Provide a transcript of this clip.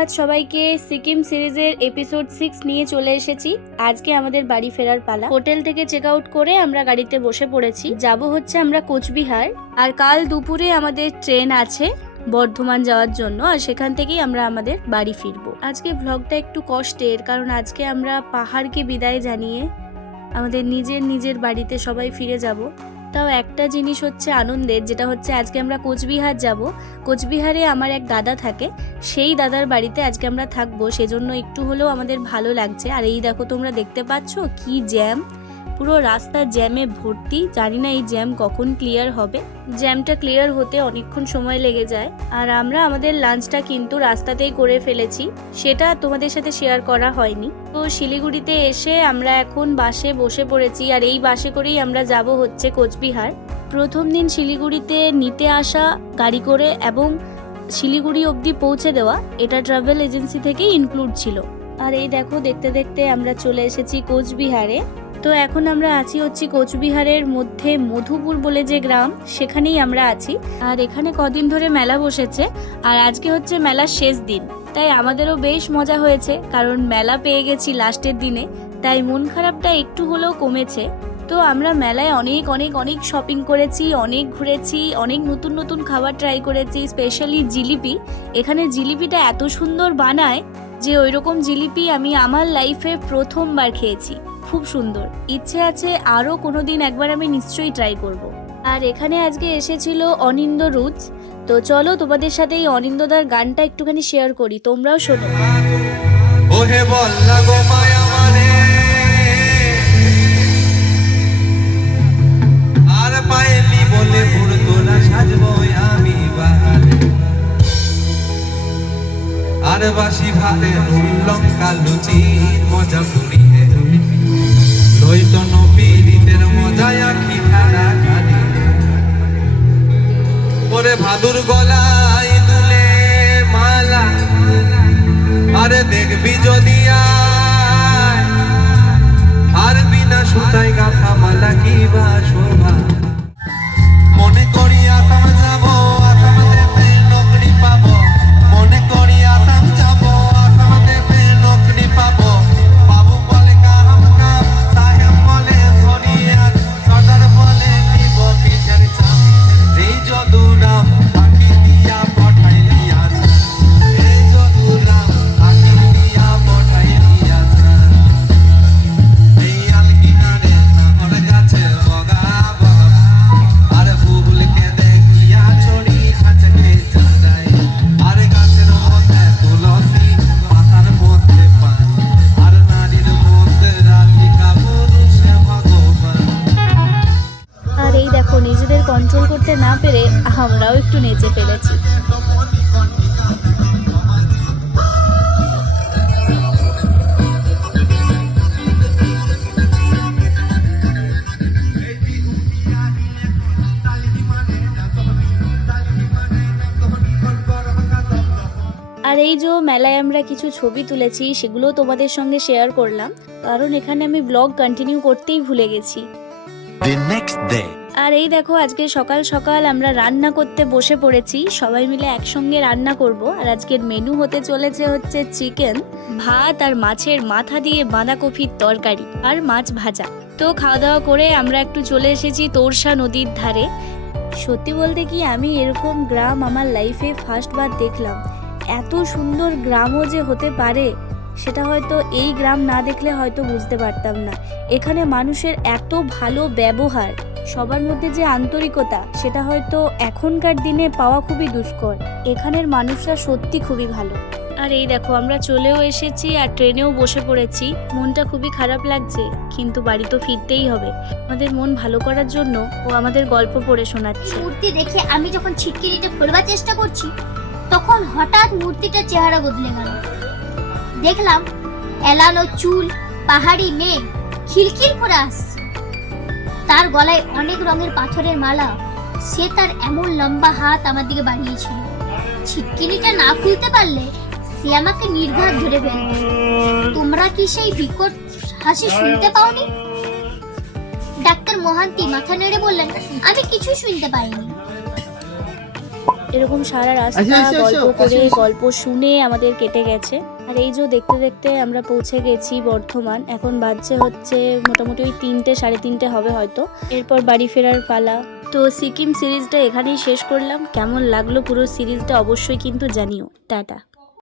সুপ্রভাত সবাইকে। সিকিম সিরিজের এপিসোড 6 নিয়ে চলে এসেছি। আজকে আমাদের বাড়ি ফেরার পালা। হোটেল থেকে চেক আউট করে আমরা গাড়িতে বসে পড়েছি। যাব হচ্ছে আমরা কোচবিহার, আর কাল দুপুরে আমাদের ট্রেন আছে বর্ধমান যাওয়ার জন্য, আর সেখান থেকেই আমরা আমাদের বাড়ি ফিরবো। আজকে ভ্লগটা একটু কষ্টের, কারণ আজকে আমরা পাহাড়কে বিদায় জানিয়ে আমাদের নিজের বাড়িতে সবাই ফিরে যাব। তাও একটা জিনিস হচ্ছে আনন্দের, যেটা হচ্ছে আজকে আমরা কোচবিহার যাব। কোচবিহারে আমার এক দাদা থাকে, সেই দাদার বাড়িতে আজকে আমরা থাকবো, সেজন্য একটু হলেও আমাদের ভালো লাগছে। আর এই দেখো, তোমরা দেখতে পাচ্ছ কি জ্যাম, পুরো রাস্তা জ্যামে ভর্তি। জানি না এই জ্যাম কখন ক্লিয়ার হবে। জ্যামটা ক্লিয়ার হতে অনেকক্ষণ সময় লেগে যায়। আর আমরা আমাদের লাঞ্চটা কিন্তু রাস্তাতেই করে ফেলেছি, সেটা তোমাদের সাথে শেয়ার করা হয়নি। তো শিলিগুড়িতে এসে আমরা এখন বাসে বসে পড়েছি, আর এই বাসে করেই আমরা যাব হচ্ছে কোচবিহার। প্রথম দিন শিলিগুড়িতে নিতে আসা গাড়ি করে এবং শিলিগুড়ি অবধি পৌঁছে দেওয়া, এটা ট্রাভেল এজেন্সি থেকেই ইনক্লুড ছিল। আর এই দেখো, দেখতে দেখতে আমরা চলে এসেছি কোচবিহারে। তো এখন আমরা আছি হচ্ছে কোচবিহারের মধ্যে মধুপুর বলে যে গ্রাম, সেখানেই আমরা আছি। আর এখানে কদিন ধরে মেলা বসেছে, আর আজকে হচ্ছে মেলার শেষ দিন, তাই আমাদেরও বেশ মজা হয়েছে, কারণ মেলা পেয়ে গেছি লাস্টের দিনে, তাই মন খারাপটা একটু হলেও কমেছে। তো আমরা মেলায় অনেক শপিং করেছি, অনেক ঘুরেছি, অনেক নতুন খাবার ট্রাই করেছি, স্পেশালি জিলিপি। এখানে জিলিপিটা এত সুন্দর বানায় যে ওইরকম জিলিপি আমি আমার লাইফে প্রথমবার খেয়েছি। খুব সুন্দর, ইচ্ছে আছে আরও কোনোদিন একবার আমি নিশ্চয়ই ট্রাই করব। আর এখানে আজকে এসেছিল অনিন্দ রুজ। তো চলো তোমাদের সাথে এই অনিন্দদার গানটা একটুখানি শেয়ার করি, তোমরাও শোনো। ওহে বল্লা গো মায়া মানে আর পায়েলি বলে পুর তোলা সাজবো আমি বাহারে, আর বাসি ভাতে নুন লঙ্কা লুচি মজা করি হে, লইতো নবীদের মজায় আখি খানা খালি, ওরে ভাদুর গলায় দুলে মালা, আরে দেখবি যদি আর বিনা সুতায় গাথা মালা কি বা শোভা, মনে করি আসাম যাব, আসাম দেশে নকরি পাবো, মনে করি আসাম যাব, আসাম দেশে নকরি পাবো, বাবু বলে কাম কাম, সাহেব বলে ধরিয়ার, সর্দার বলে নিব পিঠের চাপ, এই যদুরাম পাখি দিয়া পঠাইলি আসা, এই যদুরাম পাখি দিয়া পঠাইলি আসা, এই আলকিনারে নাহর গাছে বগা বগা, আর বুবুলকে দেখিয়া ছড়ি খাঁচকে যায়, আর গাছের মধ্যে তুলসী, পাতার মধ্যে পান, আর নারীর মধ্যে রাধিকা পুরুষে ভগবান। আর এই দেখো, নিজেদের কন্ট্রোল করতে না পেরে আমরাও একটু নেচে ফেলেছি। আর এই যে মেলায় আমরা কিছু ছবি তুলেছি, সেগুলো তোমাদের সঙ্গে শেয়ার করলাম, কারণ এখানে আমি ব্লগ কন্টিনিউ করতেই ভুলে গেছি। আর এই দেখো, আজকে সকাল সকাল আমরা রান্না করতে বসে পড়েছি, সবাই মিলে একসঙ্গে রান্না করব। আর আজকের মেনু হতে চলেছে হচ্ছে চিকেন, ভাত আর মাছের মাথা দিয়ে বাঁধাকপির তরকারি আর মাছ ভাজা। তো খাওয়া দাওয়া করে আমরা একটু চলে এসেছি তোরসা নদীর ধারে। সত্যি বলতে কি, আমি এরকম গ্রাম আমার লাইফে ফার্স্টবার দেখলাম। এত সুন্দর গ্রামও যে হতে পারে, সেটা হয়তো এই গ্রাম না দেখলে হয়তো বুঝতে পারতাম না। এখানে মানুষের এত ভালো ব্যবহার, সবার মধ্যে যে আন্তরিকতা, সেটা হয়তো এখনকার দিনে পাওয়া খুবই দুষ্কর। এখানের মানুষরা সত্যি খুবই ভালো। আর এই দেখো, আমরা চলেও এসেছি আর ট্রেনেও বসে পড়েছি। মনটা খুবই খারাপ লাগছে, কিন্তু বাড়ি তো ফিরতেই হবে। আমাদের মন ভালো করার জন্য ও আমাদের গল্প পড়ে শোনাচ্ছে। মূর্তি দেখে আমি যখন ছিটকিনিটা খোলবার চেষ্টা করছি, তখন হঠাৎ মূর্তিটার চেহারা বদলে গেল। দেখলাম এলানো চুল, পাহাড়ি মেঘ খিলখিল করে আসছে, তার গলায় অনেক রঙের পাথরের মালা, সে তার এমন লম্বা হাত আমার দিকে বাড়িয়েছিল। ছিটকিনিটা না খুলতে পারলে সে আমাকে নির্ঘাত ধরে ফেলবে। তোমরা কি সেই বিকট হাসি শুনতে পাওনি? ডাক্তার মহান্তি মাথা নেড়ে বললেন, আমি কিছু শুনতে পাইনি। এরকম সারা রাস্তা গল্প করে গল্প শুনে আমাদের কেটে গেছে। আর এই যে দেখতে দেখতে আমরা পৌঁছে গেছি বর্ধমান। এখন বাজছে হচ্ছে মোটামুটি ওই 3টে 3:30 হবে হয়তো। এরপর বাড়ি ফেরার পালা। তো সিকিম সিরিজটা এখানেই শেষ করলাম। কেমন লাগলো পুরো সিরিজটা অবশ্যই কিন্তু জানিও। টাটা।